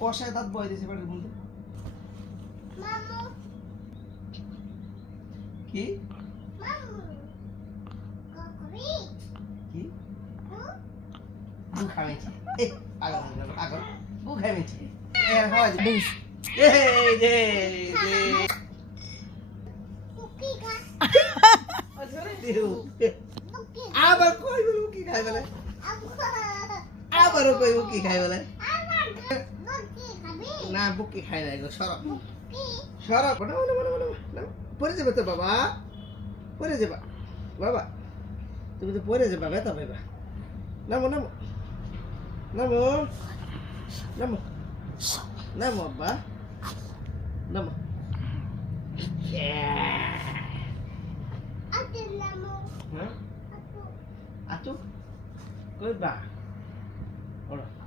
কষায় দাঁত বয় দিয়েছে বাড়ির মধ্যে কি কি গু খাইছি আগল আগল গু খাইছি এর হয় এই যে আবার কই বলবো কি খাই বলে আবারও কইব কি খাই বলে না বুকি খাই না এগুলো সরব সরব পরে যাবে তো বাবা পরে যাবা বাবা তুমি তো পরে যাবা ব্যথা পাইবা নামো নামো নামো নামো নামো আব্বা নামো হ্যাঁ আচু কইবা